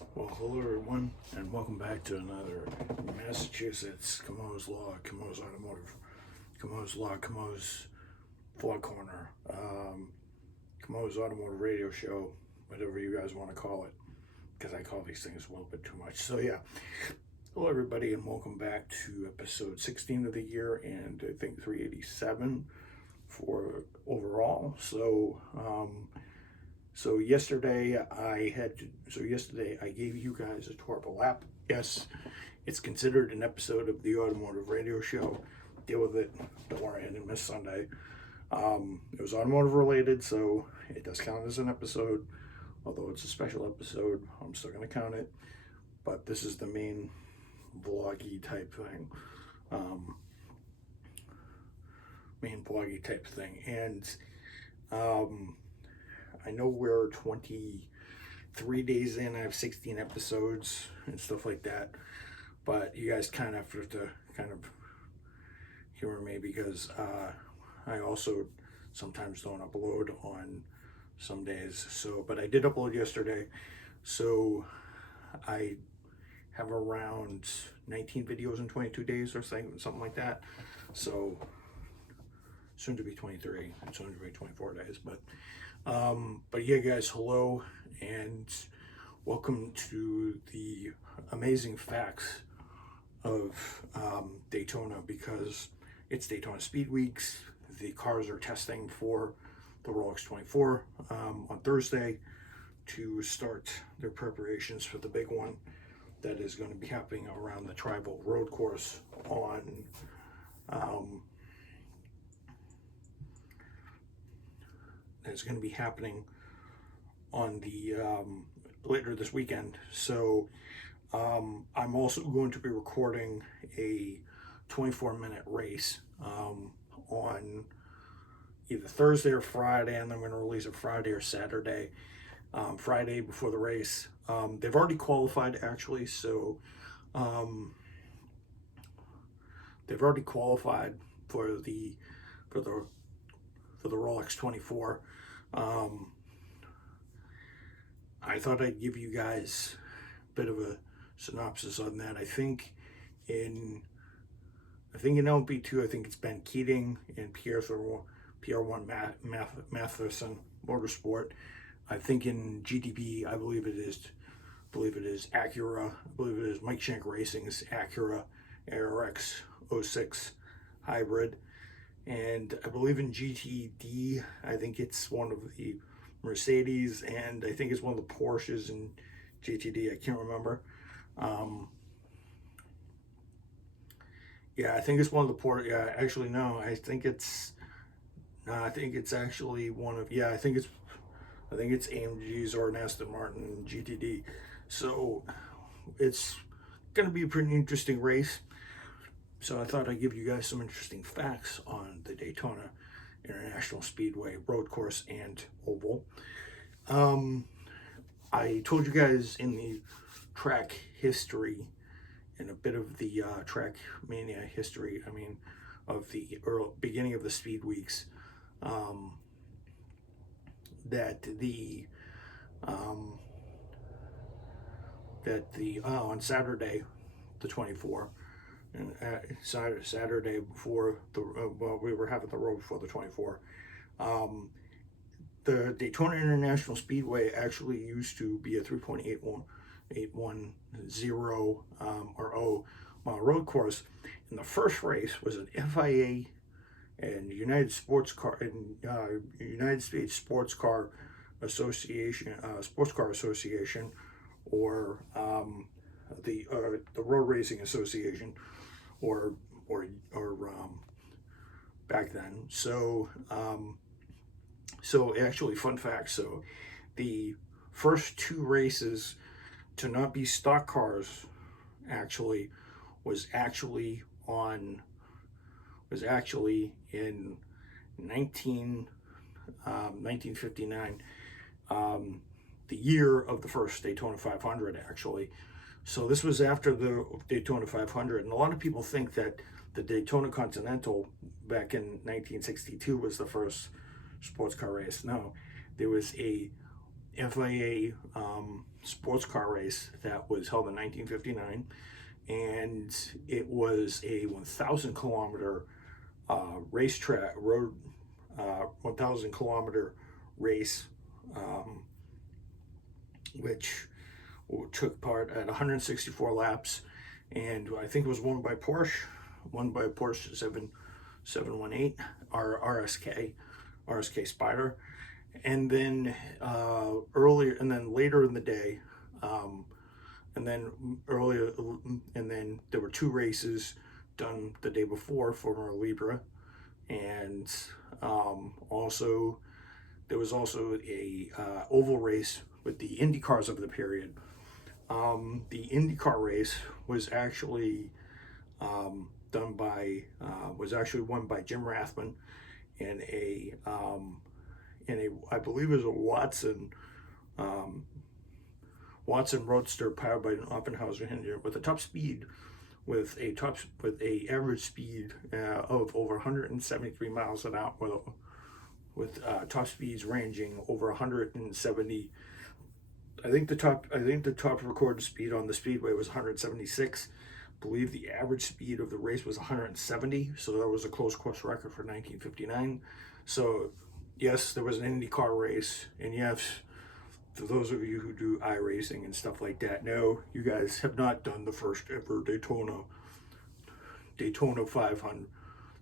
Well, hello everyone, and welcome back to another Massachusetts Camo's Law, Camo's Automotive, Camo's Law, Camo's Four Corner, Camo's Automotive Radio Show, whatever you guys want to call it, because I call these things a little bit too much. So yeah, hello everybody, and welcome back to episode 16 of the year, and I think 387 for overall. So yesterday I gave you guys a tour of a lap. Yes, it's considered an episode of the Automotive Radio Show. Deal with it. Don't worry, I didn't miss Sunday. It was automotive related, so it does count as an episode. Although it's a special episode, I'm still going to count it. But this is the main vloggy type thing. And I know we're 23 days in. I have 16 episodes and stuff like that. But you guys kind of have to kind of humor me because I also sometimes don't upload on some days. But I did upload yesterday. So I have around 19 videos in 22 days or something like that. So soon to be 23, soon to be 24 days. But yeah, guys, hello and welcome to the amazing facts of Daytona, because it's Daytona Speed Weeks. The cars are testing for the Rolex 24 on Thursday to start their preparations for the big one that is going to be happening around the Tribal Road Course on that's going to be happening on the later this weekend. So I'm also going to be recording a 24-minute race on either Thursday or Friday, and I'm going to release it Friday or Saturday. Friday before the race. They've already qualified, actually, so they've already qualified for the Rolex 24. I thought I'd give you guys a bit of a synopsis on that. I think in LMP2, I think it's Ben Keating and PR1 Matheson Motorsport. I think in GTP, I believe it is Acura. I believe it is Mike Shank Racing's Acura ARX06 hybrid. And I believe in GTD, I think it's one of the Mercedes, and I think it's one of the Porsches in GTD. I can't remember. Yeah, I think it's one of the Porsche. Yeah, actually, no. I think it's actually one of. Yeah, I think it's AMG's or an Aston Martin GTD. So it's going to be a pretty interesting race. So I thought I'd give you guys some interesting facts on the Daytona International Speedway Road Course and Oval. I told you guys in the track history, in a bit of the track mania history, of the beginning of the Speed Weeks, that on Saturday, the 24th, and Saturday before we were having the road before the 24th. The Daytona International Speedway actually used to be a 3.810 mile road course, and the first race was an FIA and United States Sports Car Association, or the Road Racing Association, or back then. So actually, fun fact. So the first two races to not be stock cars was actually in 1959, the year of the first Daytona 500, actually. So this was after the Daytona 500, and a lot of people think that the Daytona Continental back in 1962 was the first sports car race. No, there was a FIA sports car race that was held in 1959, and it was a 1,000 kilometer racetrack road, 1,000 kilometer race, which took part at 164 laps, and I think it was won by Porsche 718 RSK Spider. And then later in the day, and then there were two races done the day before for Libra, and also there was also a oval race with the Indy cars of the period. The IndyCar race was actually won by Jim Rathman in a I believe it was a Watson Roadster powered by an Offenhauser engine with a average speed of over 173 miles an hour, with top speeds ranging over 170. I think the top recorded speed on the speedway was 176. I believe the average speed of the race was 170, so that was a close course record for 1959. So yes, there was an IndyCar race, and yes, for those of you who do iRacing and stuff like that, no, you guys have not done the first ever Daytona 500.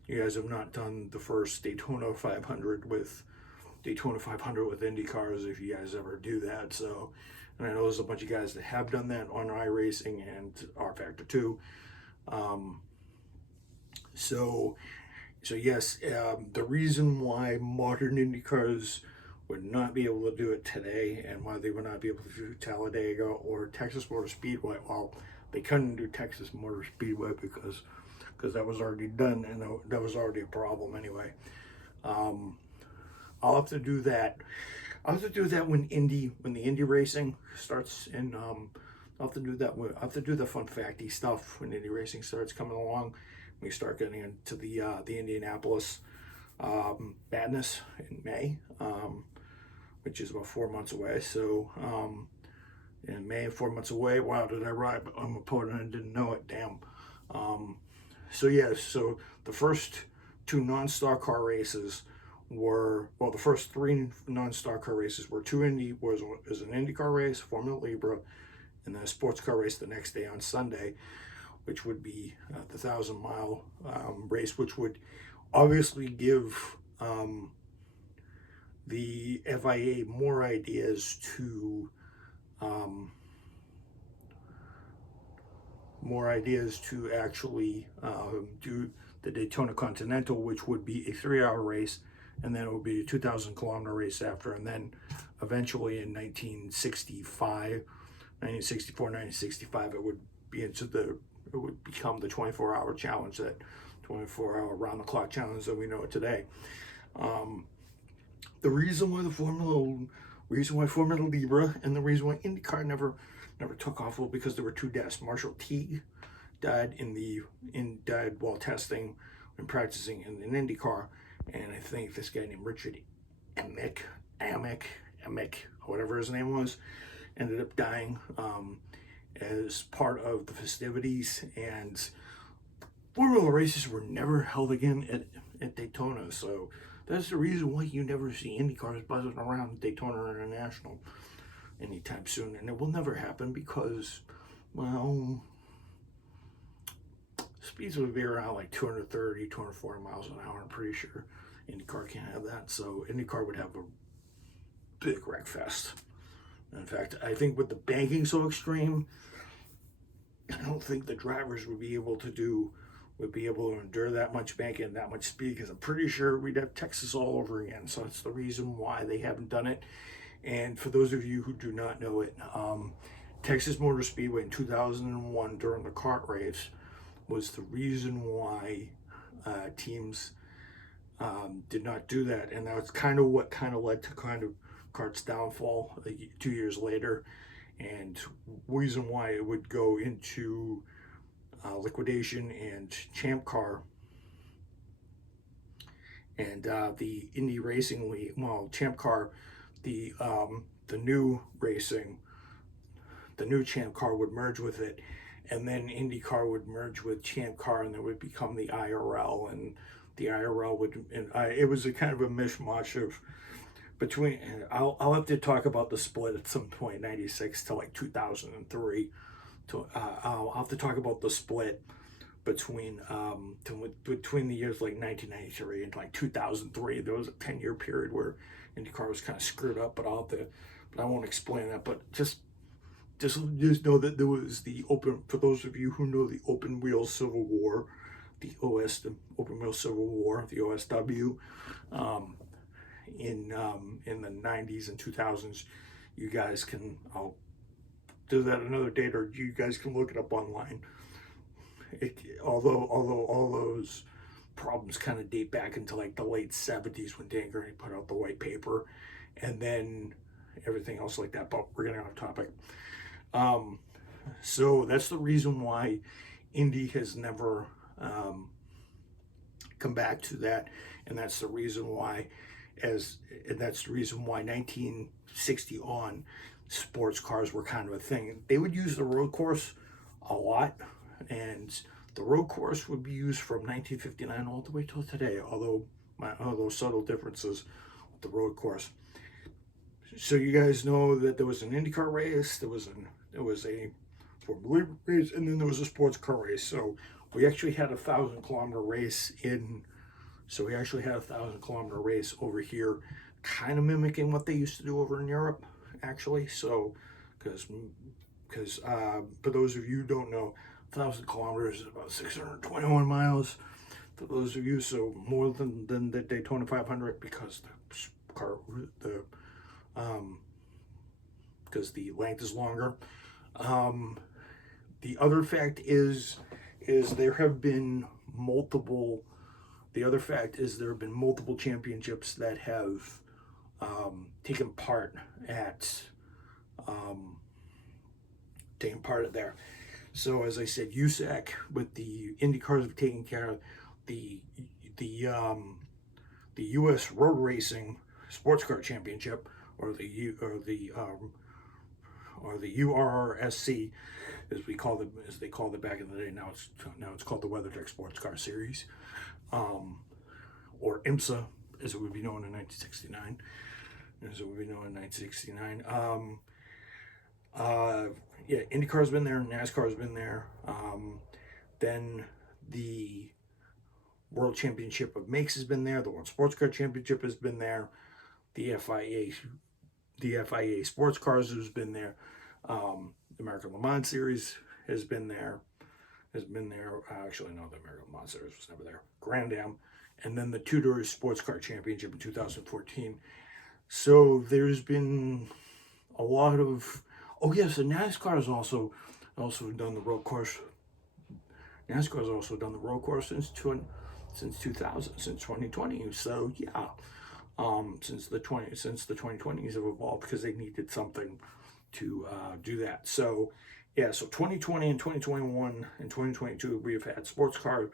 You guys have not done the first Daytona 500 with Indy cars, if you guys ever do that. So, and I know there's a bunch of guys that have done that on iRacing and R Factor 2. So yes, the reason why modern Indy cars would not be able to do it today, and why they would not be able to do Talladega or Texas Motor Speedway, well, they couldn't do Texas Motor Speedway because that was already done, and that was already a problem anyway. I'll have to do that. I'll have to do that when the Indy racing starts, and I'll have to do that. I'll have to do the fun facty stuff when Indy racing starts coming along. We start getting into the Indianapolis Madness in May, which is about 4 months away. So in May, 4 months away. Wow, did I ride on my opponent? I didn't know it. Damn. So the first two non-star car races were, well, the first three non-star car races were an IndyCar race, Formula Libra, and then a sports car race the next day on Sunday, which would be the 1,000-mile race, which would obviously give the FIA more ideas to actually do the Daytona Continental, which would be a 3-hour race, and then it would be a 2,000-kilometer race after, and then eventually in 1964, 1965, it would become the 24-hour challenge, that 24-hour round-the-clock challenge that we know it today. The reason why Formula Libra and the reason why IndyCar never took off was because there were two deaths. Marshall Teague died while testing and practicing in an IndyCar, and I think this guy named Richard Amick, whatever his name was, ended up dying as part of the festivities, and Formula races were never held again at Daytona. So that's the reason why you never see Indy cars buzzing around Daytona International anytime soon, and it will never happen because, well, speeds would be around like 230, 240 miles an hour. I'm pretty sure IndyCar can't have that, so IndyCar would have a big wreck fest. In fact, I think with the banking so extreme, I don't think the drivers would be able to endure that much banking and that much speed, because I'm pretty sure we'd have Texas all over again. So that's the reason why they haven't done it. And for those of you who do not know it, Texas Motor Speedway in 2001 during the kart race was the reason why teams did not do that, and that's kind of what led to kart's downfall 2 years later, and reason why it would go into liquidation and Champ Car and the Indy Racing League. Well, Champ Car, the the new racing, the new Champ Car would merge with it, and then IndyCar would merge with Champ Car, and it would become the IRL, and the IRL would, it was a kind of a mishmash of between. I'll have to talk about the split at some point, 96 to like 2003. I'll have to talk about the split between between the years like 1993 and like 2003. There was a 10-year period where IndyCar was kind of screwed up, but I won't explain that. But just know that there was the open, for those of you who know the open wheel Civil War, the open wheel Civil War, the OSW, in the 90s and 2000s. You guys can, I'll do that another date, or you guys can look it up online. Although all those problems kind of date back into like the late 70s when Dan Gurney put out the white paper, and then everything else like that. But we're getting off topic. So that's the reason why Indy has never come back to that, and that's the reason why 1960 on, sports cars were kind of a thing. They would use the road course a lot, and the road course would be used from 1959 all the way till today, although subtle differences with the road course. So you guys know that there was an IndyCar race, there was a Formula E race, and then there was a sports car race. So we actually had a 1,000-kilometer race over here, kind of mimicking what they used to do over in Europe, actually. So, because for those of you who don't know, 1,000 kilometers is about 621 miles. For those of you, so more than the Daytona 500, because because the length is longer. The other fact is there have been multiple. The other fact is there have been multiple championships that have taken part at there. So as I said, USAC with the Indy cars have taken care of the U.S. Road Racing Sports Car Championship, or the URRSC, as they called it back in the day. Now it's called the WeatherTech Sports Car Series, or IMSA, as it would be known in 1969. Yeah, IndyCar's been there, NASCAR's been there. Then the World Championship of Makes has been there. The World Sports Car Championship has been there. The FIA Sports Cars has been there. The American Le Mans Series has been there. Actually, no, the American Le Mans Series was never there. Grand Am. And then the Tudor Sports Car Championship in 2014. So there's been a lot of. Oh yes, the NASCAR has also done the road course. NASCAR has also done the road course since 2020. So yeah, since the 2020s have evolved, because they needed something to do that. So yeah, so 2020 and 2021 and 2022 we have had sports car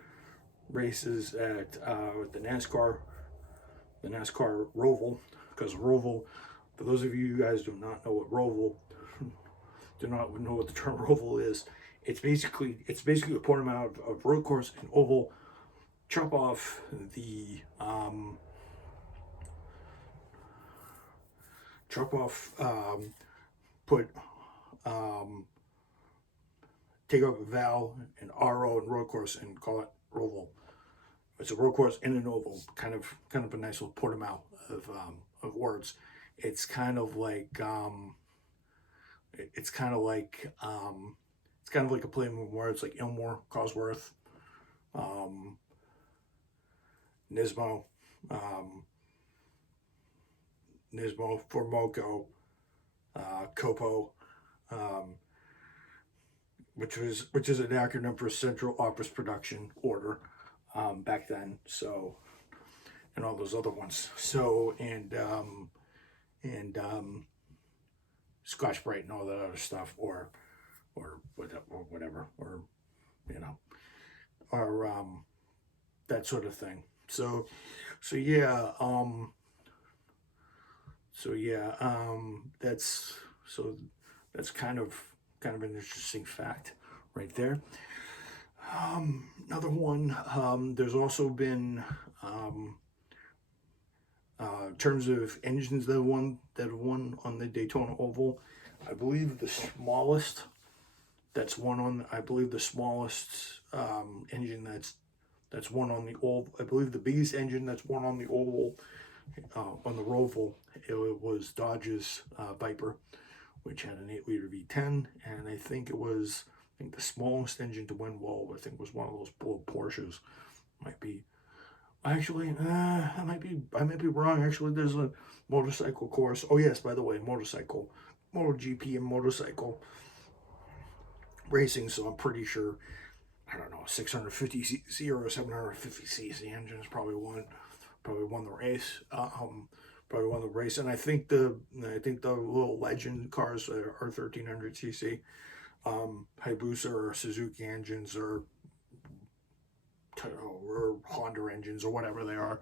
races at the NASCAR Roval, because Roval, for those of you guys do not know what the term Roval is, it's basically a point amount of road course and oval. Chop off take off a vowel and RO and road course and call it Roval. It's a road course in an oval, kind of a nice little portamount of words. It's kind of like a play of words, like Ilmore, Cosworth, Nismo, Formoco, Copo, which is an acronym for Central Office Production Order back then. So, and all those other ones. So, and Scotch Brite and all that other stuff, or whatever, or or that sort of thing. So yeah, So yeah, that's kind of an interesting fact right there. Another one, there's also been, in terms of engines that have won on the Daytona Oval, I believe the smallest engine that's won on the oval. I believe the biggest engine that's won on the oval, on the Roval, it was Dodge's Viper, which had an 8-liter V10, and I think the smallest engine to win, well, I think was one of those Porsches. Might be, actually, I might be wrong. Actually, there's a motorcycle course. Oh yes, by the way, MotoGP and motorcycle racing. So I'm pretty sure, I don't know, 650cc or 750cc engine is probably won the race. And I think the little legend cars are 1300cc. Hayabusa or Suzuki engines or Honda engines or whatever they are.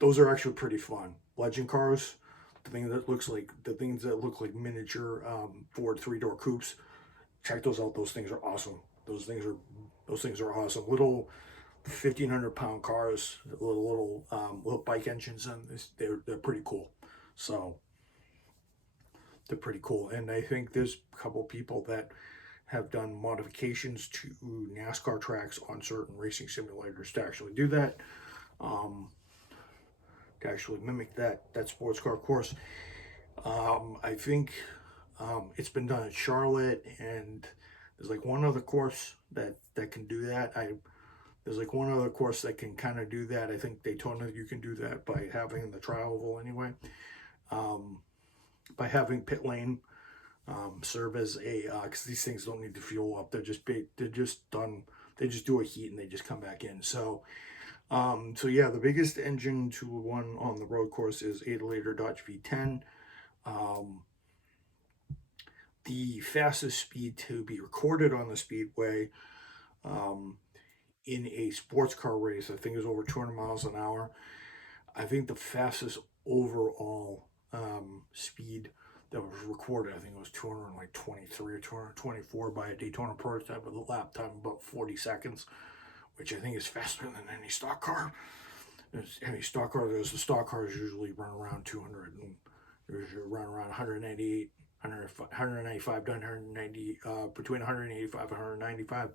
Those are actually pretty fun. Legend cars, the things that look like miniature Ford 3-door coupes. Check those out. Those things are awesome. Those things are awesome. Little 1,500-pound cars, little bike engines, and they're pretty cool. So they're pretty cool. And I think there's a couple people that have done modifications to NASCAR tracks on certain racing simulators to actually do that, to actually mimic that sports car course. I think it's been done at Charlotte, and there's like one other course that can do that. There's like one other course that can kind of do that. I think Daytona, you can do that by having the tri-oval anyway. By having pit lane serve as a, because these things don't need to fuel up. They're just done. They just do a heat and they just come back in. So yeah, the biggest engine to win on the road course is 8-liter Dodge V10. The fastest speed to be recorded on the speedway, in a sports car race, I think is over 200 miles an hour. I think the fastest overall speed that was recorded, I think it was 223 or 224 by a Daytona prototype with a lap time about 40 seconds, which I think is faster than any stock car. The stock cars usually run around 200 and usually run around 198, 195 to 190, between 185 and 195.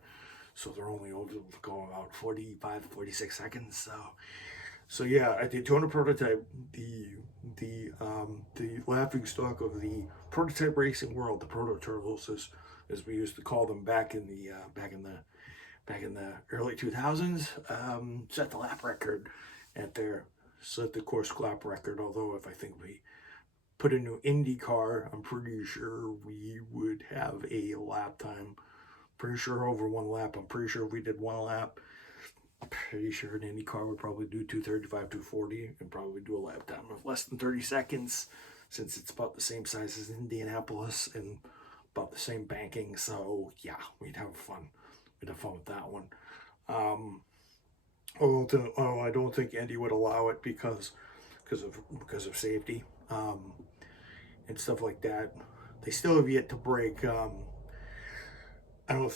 So they're only able to go about 45, 46 seconds. So yeah, at the Daytona prototype, the laughing stock of the prototype racing world, the Proto Turtles, as we used to call them back in the early 2000s, set the lap record set the course lap record. Although if I think we put a new Indy car, I'm pretty sure we would have a lap time. Pretty sure over one lap. I'm pretty sure if we did one lap, I'm pretty sure an Indy car would probably do 235, 240, and probably do a lap time of less than 30 seconds, since it's about the same size as Indianapolis and about the same banking. So yeah, we'd have fun. We'd have fun with that one. I don't think Indy would allow it because of safety, and stuff like that. They still have yet to break. I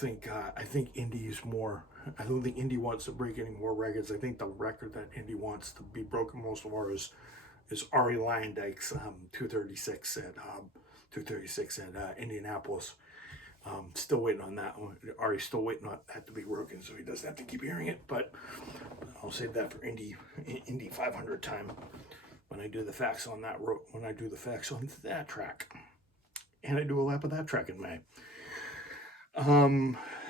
think Indy is more. I don't think Indy wants to break any more records. I think the record that Indy wants to be broken most of all is Ari Leyendijk's 236 at Indianapolis. Still waiting on that one. Ari's still waiting on that to be broken, so he doesn't have to keep hearing it. But I'll save that for Indy 500 time when I do the facts on that road. When I do the facts on that track, and I do a lap of that track in May.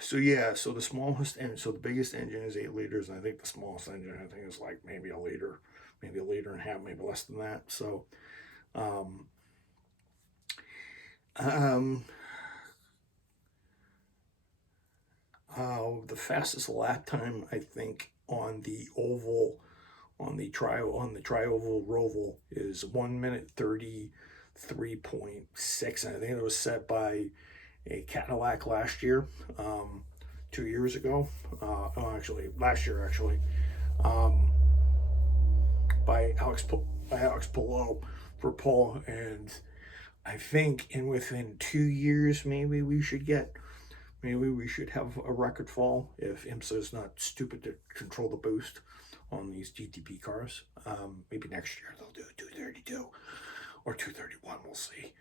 So yeah, so the biggest engine is 8 liters, and I think the smallest engine, I think, is like maybe a liter and a half, maybe less than that. So, the fastest lap time, I think, on the oval, on the tri-oval Roval, is 1 minute 33.6, and I think it was set by a Cadillac last year, 2 years ago. Last year, by Alex Palou. for Paul, and I think within 2 years maybe we should have a record fall if IMSA is not stupid to control the boost on these GTP cars. Maybe next year they'll do 232 or 231. We'll see.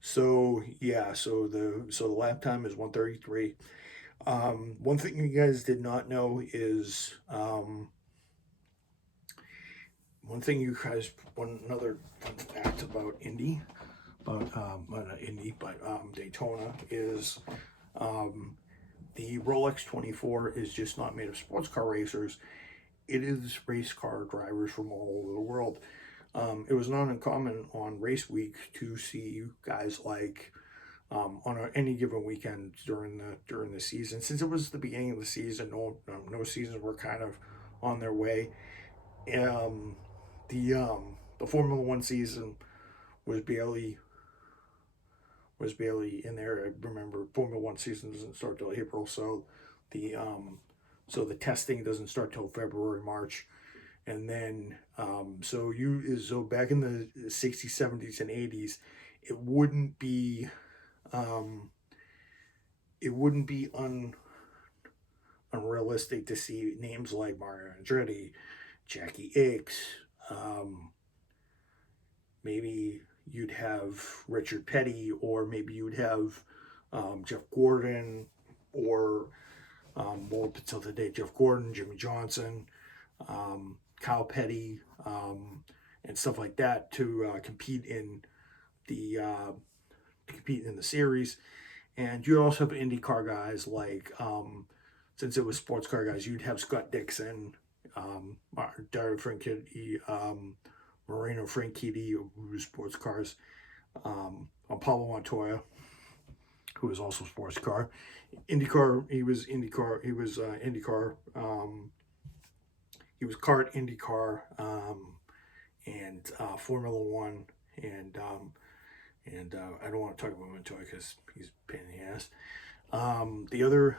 So yeah, so the lap time is 1:33. One thing you guys did not know is another fun fact about Indy, Daytona is the Rolex 24 is just not made of sports car racers. It is race car drivers from all over the world. It was not uncommon on race week to see guys like on any given weekend during the season. Since it was the beginning of the season, no seasons were kind of on their way. The Formula One season was barely in there. I remember Formula One season doesn't start till April, so the testing doesn't start till February, March. And then so back in the 60s, 70s, and 80s, it wouldn't be unrealistic to see names like Mario Andretti, Jackie Ickx, maybe you'd have Richard Petty, or maybe you'd have Jeff Gordon, or until today, Jeff Gordon, Jimmy Johnson, Kyle Petty, and stuff like that to compete in the series. And you also have IndyCar guys like, since it was sports car guys, you'd have Scott Dixon, Dario Franchitti, Moreno Franchitti, who was sports cars, Paulo Montoya, who was also sports car. IndyCar, he was IndyCar, he was kart, IndyCar, and Formula One, and I don't want to talk about Montoya because he's a pain in the ass. The other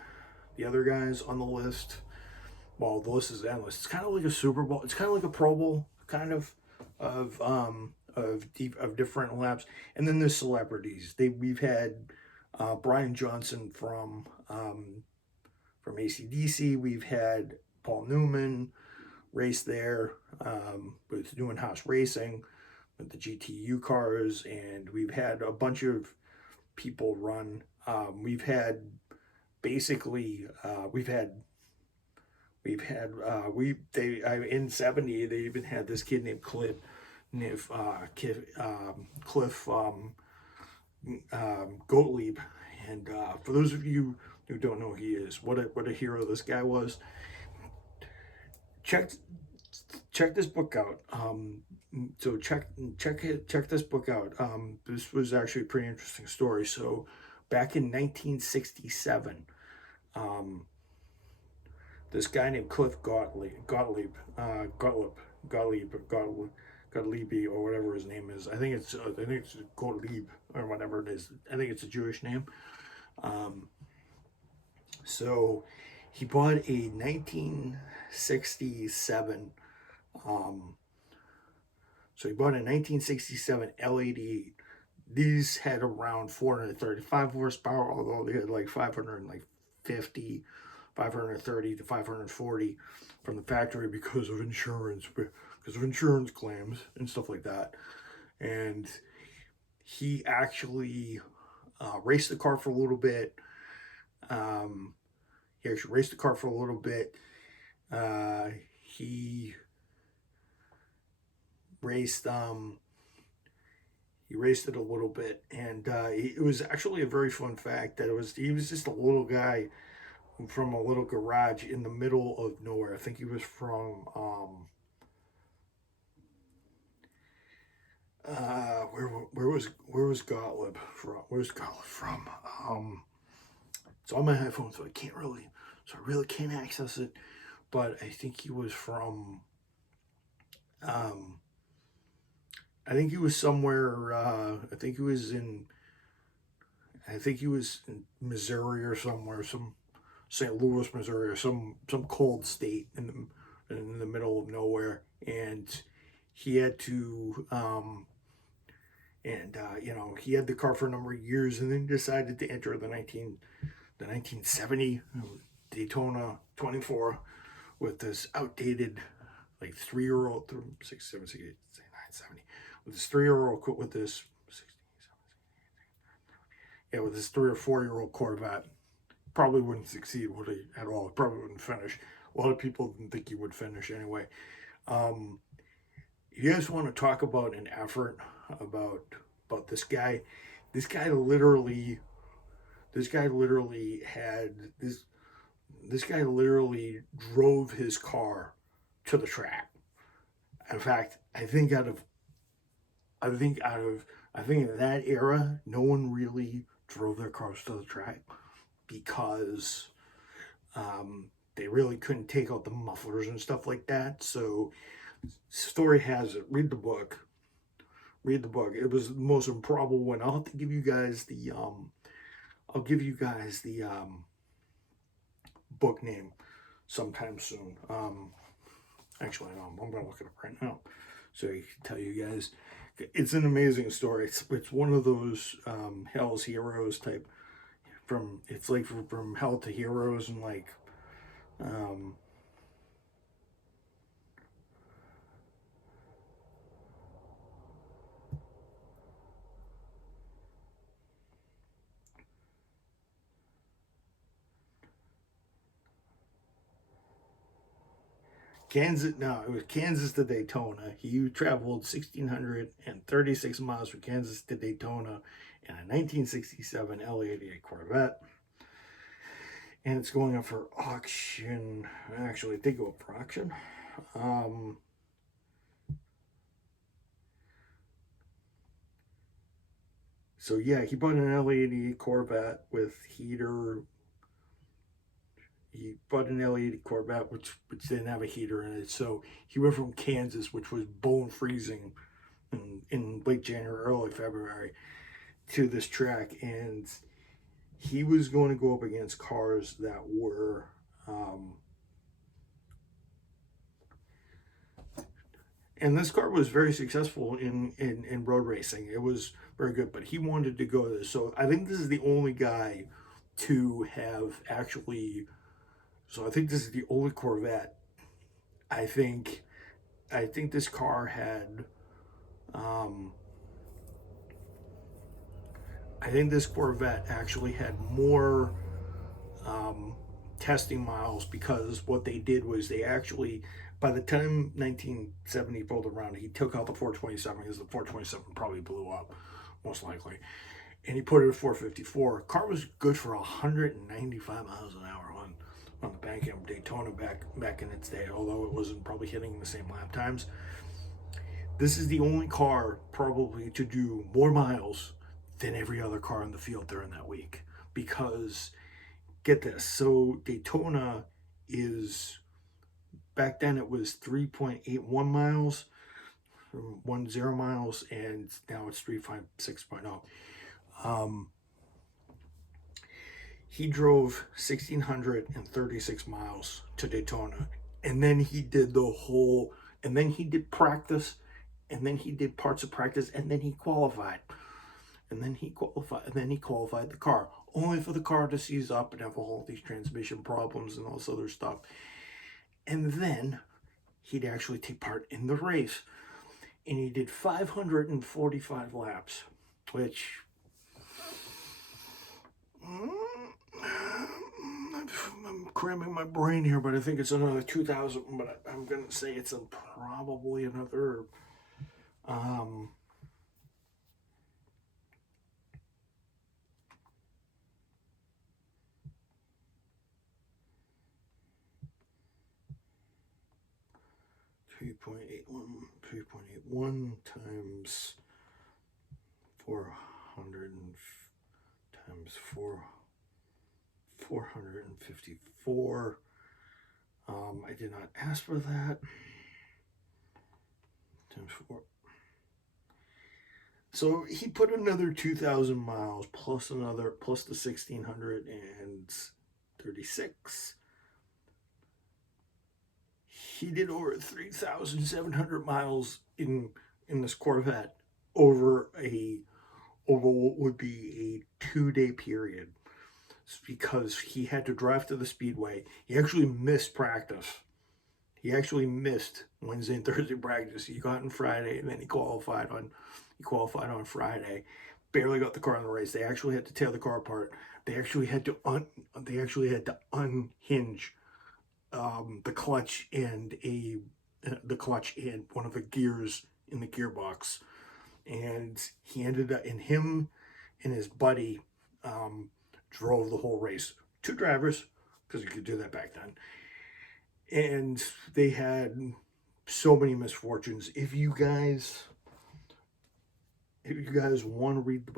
guys on the list, well, the list is endless. It's kind of like a Super Bowl. It's kind of like a Pro Bowl, kind of different laps. And then the celebrities. We've had Brian Johnson from AC/DC. We've had Paul Newman race there with doing house racing with the GTU cars, and we've had a bunch of people run. In '70 they even had this kid named Cliff Gottlieb, and for those of you who don't know who he is, what a hero this guy was. Check this book out. So check this book out. This was actually a pretty interesting story. So back in 1967, this guy named Cliff Gottlieb, or whatever his name is. I think it's Gottlieb or whatever it is. I think it's a Jewish name. So he bought a 1967. So he bought a 1967 L88. These had around 435 horsepower, although they had like 550, 530 to 540 from the factory because of insurance claims and stuff like that. And he actually raced the car for a little bit. He raced it a little bit, and it was actually a very fun fact that he was just a little guy from a little garage in the middle of nowhere. I think he was from where was Gottlieb from? Where's Gottlieb from? It's on my iPhone, so I really can't access it. But I think he was from I think he was somewhere. I think he was in Missouri or somewhere, some St. Louis, Missouri, or some cold state in the middle of nowhere. And he had to, he had the car for a number of years, and then decided to enter the 1970 Daytona 24 with this outdated, like 3-year-old, 6, 7, 6, 8, 9, 70, with this 3-year-old, with this, 16, 17, yeah, with this 3 or 4-year-old Corvette. Probably wouldn't succeed, would he, at all? Probably wouldn't finish. A lot of people didn't think he would finish anyway. Um, you guys want to talk about an effort about this guy? This guy literally had this. This guy literally drove his car to the track. In fact, I think in that era, no one really drove their cars to the track because they really couldn't take out the mufflers and stuff like that. So, story has it. Read the book. Read the book. It was the most improbable one. I'll have to give you guys the book name sometime soon. Actually, no, I'm gonna look it up right now so I can tell you guys. It's an amazing story. It's one of those Hell's Heroes type. It's like from Hell to Heroes, and like Kansas. No, it was Kansas to Daytona. He traveled 1,636 miles from Kansas to Daytona in a 1967 L88 Corvette. And it's going up for auction. Actually, it did go up for auction. So yeah, he bought an L88 Corvette with heater. He bought an L88 Corvette, which didn't have a heater in it. So he went from Kansas, which was bone freezing in late January, early February, to this track, and he was going to go up against cars that were and this car was very successful in road racing. It was very good, but he wanted to go there. So I think this is the only guy to have actually. So I think this is the only Corvette. I think this car had. I think this Corvette actually had more testing miles, because what they did was they actually, by the time 1970 rolled around, he took out the 427 because the 427 probably blew up, most likely, and he put it at 454. Car was good for 195 miles an hour on the bank of Daytona back in its day, although it wasn't probably hitting the same lap times. This is the only car probably to do more miles than every other car in the field during that week. Because, get this, so Daytona is, back then it was 3.81 miles, 10 miles, and now it's 356.0. He drove 1,636 miles to Daytona, and then he did practice, and then he did parts of practice, and then he qualified. And then he qualified the car, only for the car to seize up and have all these transmission problems and all this other stuff. And then he'd actually take part in the race. And he did 545 laps, which I'm cramming my brain here, but I think it's another 2,000, but I'm going to say it's probably another 3.81 times 400 times 454. I did not ask for that. Times 4. So he put another 2,000 miles plus the 1,636. he did over 3,700 miles in this Corvette over what would be a 2-day period. It's because he had to drive to the speedway. He actually missed practice. He actually missed Wednesday and Thursday practice. He got on Friday, and then he qualified on Friday. Barely got the car in the race. They actually had to tear the car apart. They actually had to unhinge the clutch and one of the gears in the gearbox. And he ended up, and him and his buddy drove the whole race. 2 drivers, because you could do that back then. And they had so many misfortunes. If you guys want to read the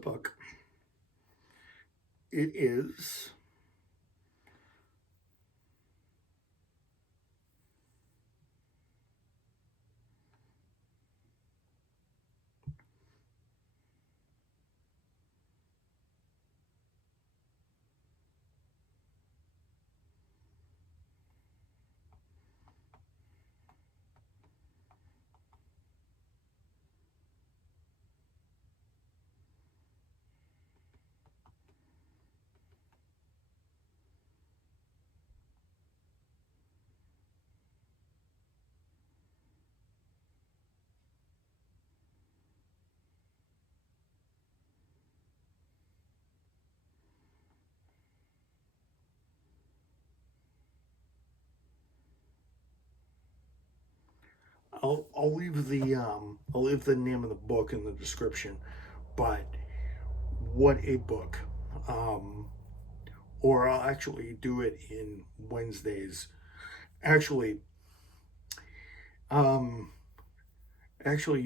book, it is I'll leave the name of the book in the description, but what a book. Or I'll actually do it in Wednesdays. Actually, you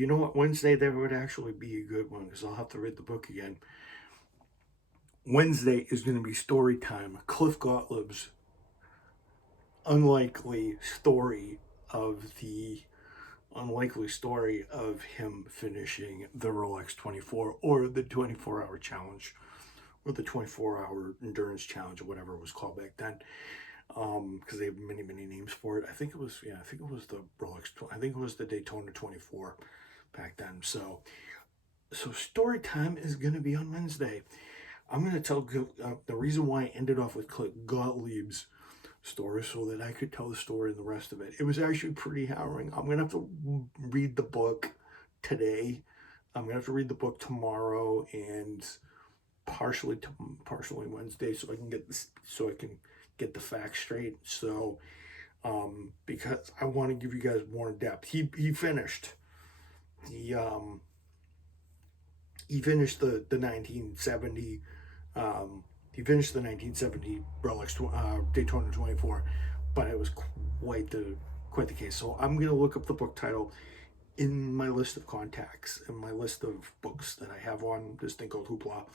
know what? Wednesday, that would actually be a good one, because I'll have to read the book again. Wednesday is going to be story time. Cliff Gottlieb's unlikely story of him finishing the Rolex 24, or the 24-hour challenge, or the 24-hour endurance challenge, or whatever it was called back then. Because they have many names for it. I think it was the Rolex. I think it was the Daytona 24 back then. So story time is going to be on Wednesday. I'm going to tell the reason why I ended off with Gottlieb's story, so that I could tell the story and the rest of it. It was actually pretty harrowing. I'm going to have to read the book today. I'm going to have to read the book tomorrow, and partially Wednesday, so I can get the facts straight. So because I want to give you guys more in depth. He finished the 1970 he finished the 1970 Rolex Daytona 24, but it was quite the case. So I'm going to look up the book title in my list of contacts, in my list of books that I have on this thing called Hoopla,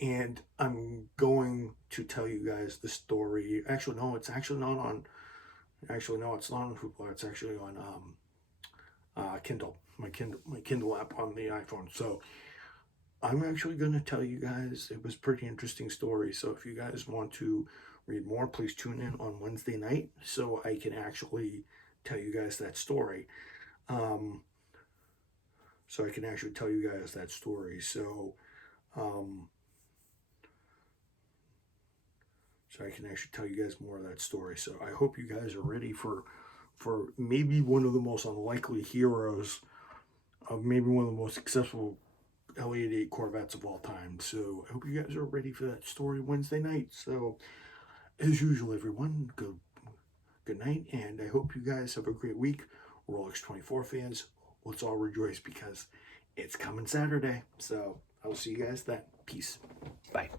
and I'm going to tell you guys the story. Actually, no, it's actually not on. Actually, no, it's not on Hoopla. It's actually on Kindle, my Kindle app on the iPhone. So I'm actually going to tell you guys, it was a pretty interesting story. So if you guys want to read more, please tune in on Wednesday night, so I can actually tell you guys that story. So I can actually tell you guys that story. So I can actually tell you guys more of that story. So I hope you guys are ready for maybe one of the most unlikely heroes of maybe one of the most successful L88 Corvettes of all time. So I hope you guys are ready for that story Wednesday night. So as usual, everyone, good night, and I hope you guys have a great week. Rolex 24 fans, let's all rejoice, because it's coming Saturday. So I'll see you guys then. Peace. Bye.